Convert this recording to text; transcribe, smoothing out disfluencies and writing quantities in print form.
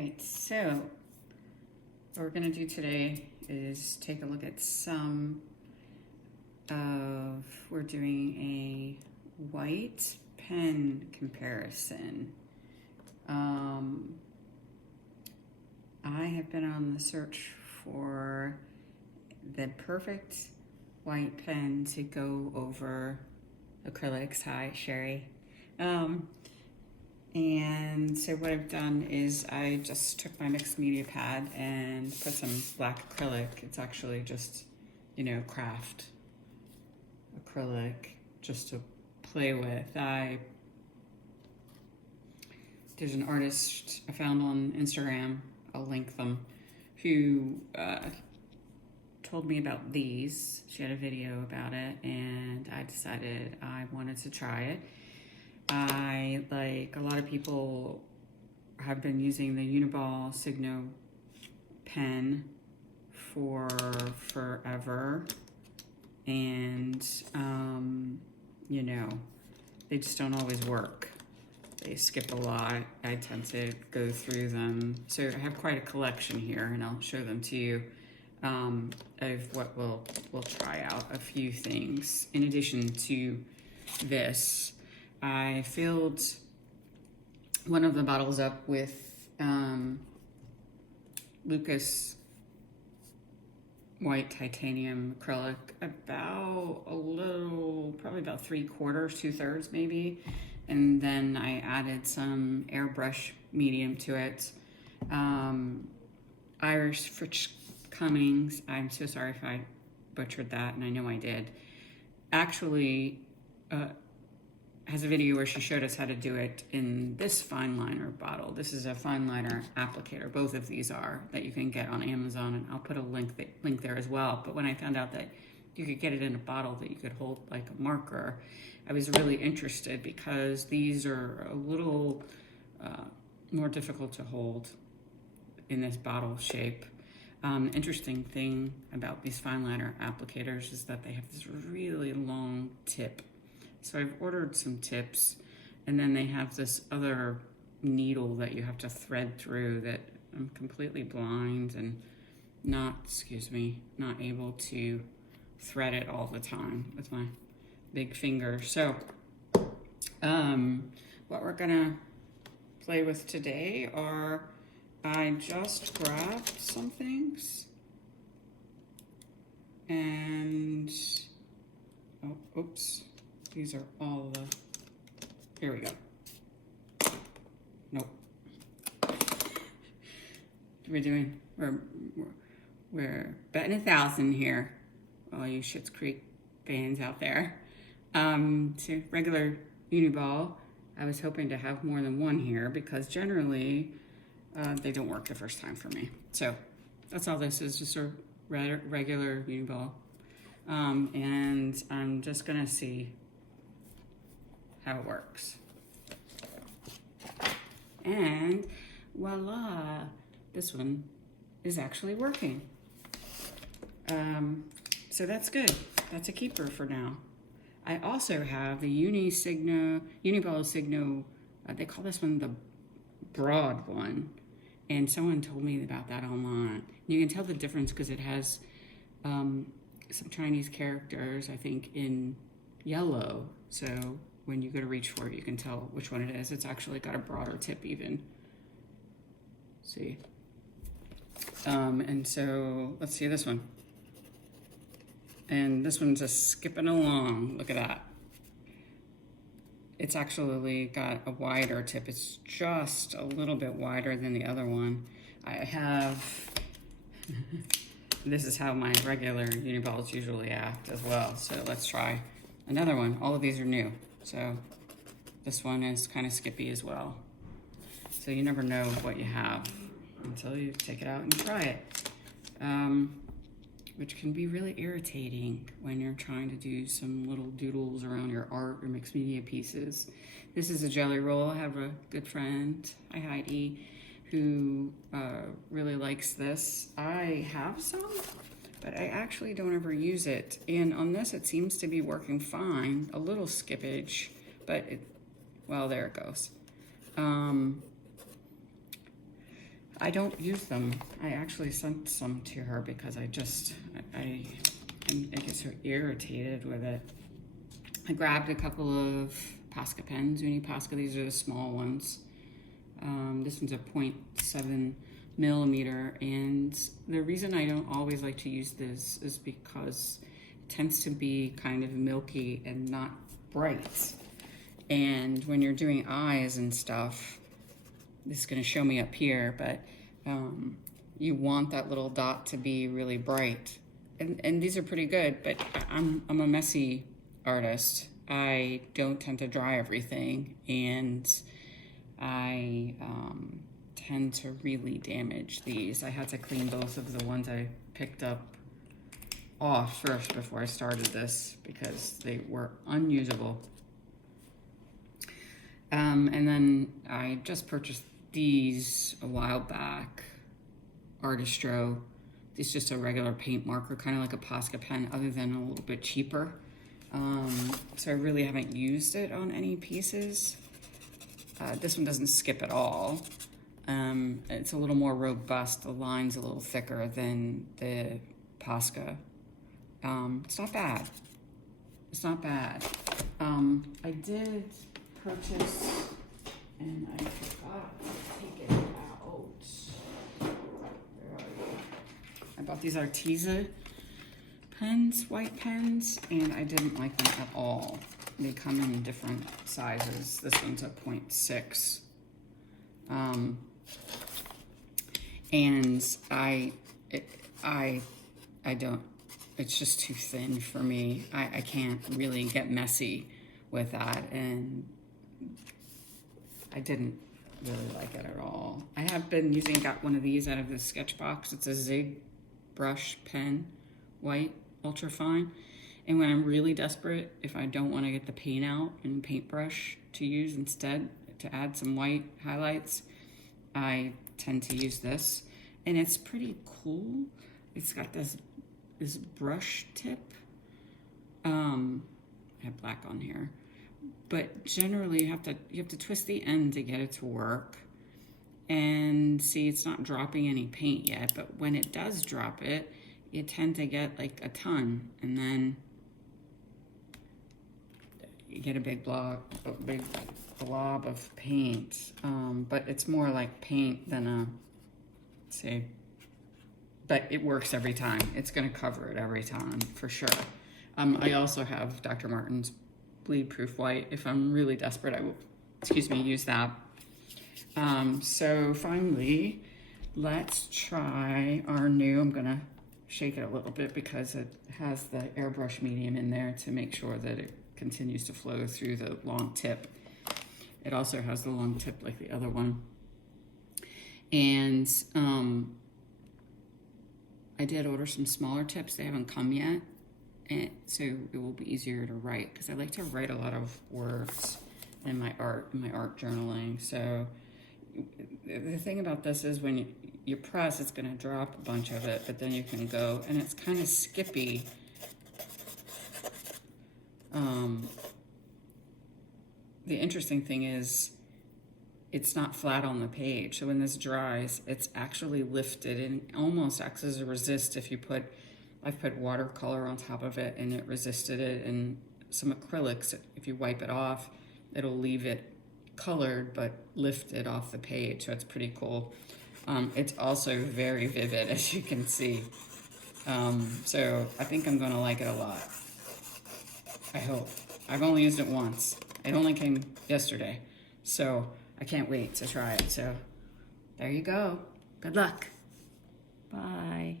right, so what we're going to do today is take a look at we're doing a white pen comparison. I have been on the search for the perfect white pen to go over acrylics. Hi, Sherry. And so what I've done is I just took my mixed media pad and put some black acrylic. It's actually just, craft acrylic just to play with. There's an artist I found on Instagram, I'll link them, who told me about these. She had a video about it and I decided I wanted to try it. I, like a lot of people, have been using the Uniball Signo pen for forever, and they just don't always work. They skip a lot. I tend to go through them. So I have quite a collection here, and I'll show them to you of what we'll try out. A few things in addition to this. I filled one of the bottles up with Lucas white titanium acrylic, probably about 3/4, 2/3 maybe. And then I added some airbrush medium to it. Irish Fritz Cummings, I'm so sorry if I butchered that, and I know I did. Actually, has a video where she showed us how to do it in this fine liner bottle. This is a fine liner applicator. Both of these are, that you can get on Amazon, and I'll put a link there as well. But when I found out that you could get it in a bottle that you could hold like a marker, I was really interested because these are a little more difficult to hold in this bottle shape. Interesting thing about these fine liner applicators is that they have this really long tip. So I've ordered some tips, and then they have this other needle that you have to thread through that I'm completely blind and not able to thread it all the time with my big finger. So what we're gonna play with today are, I just grabbed some things and, oops. These are all the, here we go. Nope. We're doing, we're betting 1,000 here. All you Schitt's Creek fans out there. So regular Uniball, I was hoping to have more than one here because generally they don't work the first time for me. So that's all this is, just a regular Uniball. And I'm just gonna see how it works. And voila, this one is actually working. So that's good. That's a keeper for now. I also have the Uniball Signo, they call this one the broad one. And someone told me about that online. You can tell the difference because it has some Chinese characters, I think, in yellow. So when you go to reach for it, you can tell which one it is. It's actually got a broader tip even. See? And so let's see this one. And this one's just skipping along. Look at that. It's actually got a wider tip. It's just a little bit wider than the other one. I have, this is how my regular Uniballs usually act as well. So let's try another one. All of these are new. So this one is kind of skippy as well. So you never know what you have until you take it out and try it. Which can be really irritating when you're trying to do some little doodles around your art or mixed media pieces. This is a jelly roll. I have a good friend, hi Heidi, who really likes this. I have some, but I actually don't ever use it. And on this, it seems to be working fine. A little skippage, but well, there it goes. I don't use them. I actually sent some to her because I get so irritated with it. I grabbed a couple of Posca pens, Uni Posca. These are the small ones. This one's a 0.7 millimeter, and the reason I don't always like to use this is because it tends to be kind of milky and not bright. And when you're doing eyes and stuff, this is going to show me up here, but you want that little dot to be really bright. And these are pretty good, but I'm a messy artist. I don't tend to dry everything, and I tend to really damage these. I had to clean both of the ones I picked up off first before I started this because they were unusable. And then I just purchased these a while back, Artistro. It's just a regular paint marker, kind of like a Posca pen, other than a little bit cheaper. So I really haven't used it on any pieces. This one doesn't skip at all. It's a little more robust. The line's a little thicker than the Posca. It's not bad. It's not bad. I did purchase, and I forgot to take it out. Where are you? I bought these Arteza pens, white pens, and I didn't like them at all. They come in different sizes. This one's a 0.6. And I don't, it's just too thin for me. I can't really get messy with that, and I didn't really like it at all. I have been got one of these out of the sketch box. It's a Zig brush pen, white, ultra fine. And when I'm really desperate, if I don't want to get the paint out and paintbrush to use instead to add some white highlights, I tend to use this. And it's pretty cool. It's got this brush tip. I have black on here. But generally you have to twist the end to get it to work. And see, it's not dropping any paint yet, but when it does drop it, you tend to get like a ton, and then you get a big blob of paint. But it's more like paint than a, see, but it works every time. It's gonna cover it every time, for sure. I also have Dr. Martin's Bleed Proof White. If I'm really desperate, I will, use that. So finally, let's try our new, I'm gonna shake it a little bit because it has the airbrush medium in there to make sure that it continues to flow through the long tip. It also has the long tip like the other one. And I did order some smaller tips. They haven't come yet. And so it will be easier to write because I like to write a lot of words in my art journaling. So the thing about this is when you press, it's going to drop a bunch of it, but then you can go, and it's kind of skippy. The interesting thing is it's not flat on the page. So when this dries, it's actually lifted and almost acts as a resist. I've put watercolor on top of it and it resisted it, and some acrylics, if you wipe it off, it'll leave it colored but lifted off the page, so it's pretty cool. It's also very vivid, as you can see. So I think I'm gonna like it a lot. I hope. I've only used it once. It only came yesterday, so I can't wait to try it. So there you go. Good luck. Bye.